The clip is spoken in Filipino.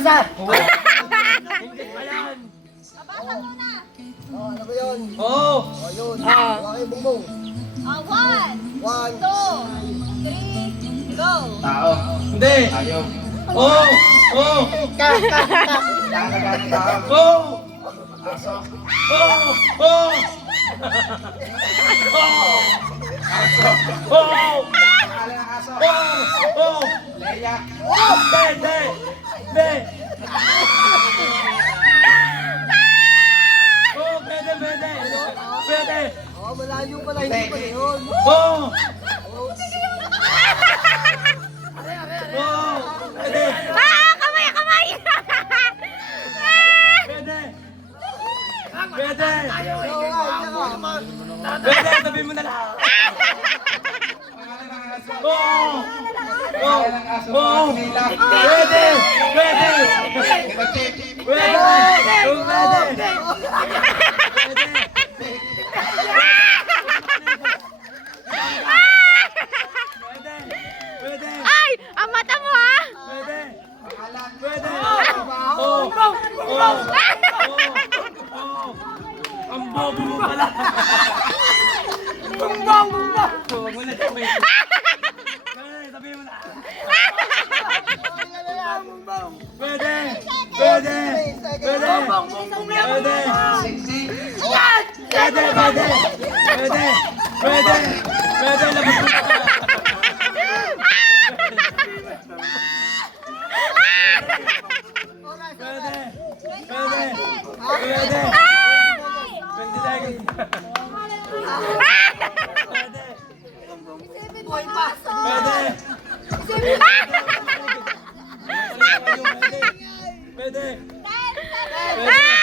Asa? English ba yan? Abasa muna. Ano ba yun? Oo. Yun. Okay, bongbong. 1, 1. 2, 3, go. Tao. Hindi. Ayaw. Oo. Oo. Nakagamit tao. Oo. Aso. Oo. Oo. Oo. Pangalan ng aso. Oo. Leia. Hindi. Hindi. Oo, pwede, pwede. Pwede. Oh, malayo pala, hindi pala yun. Oo. Oo. Pwede. Kamay, kamay. Pwede. Pwede. Oo, Pwede, sabihin mo na lang. Pangalan ng aso. Oo. Oo. Pangalan ng aso. Oo. Manila. Pwede. Pwede. Ito, Chip. Pwede. Oo, pwede. Pwede. Pwede. Ay, ang mata mo ha. Pwede. Pangalan. Pwede. Oo. Oo. Oo. Ang bobo mo pala. Ang bobo mo. Huwag mo na sabihin. Sabihin mo na. Pwede. Pwede. Pwede. Pwede. Sexy. Pwede. Pwede. Pwede. Pwede. Pwede. Labas mo na. Pwede. Pwede. Pwede. 20 seconds. Pwede. Pwede. Pwede. Pwede. Pwede.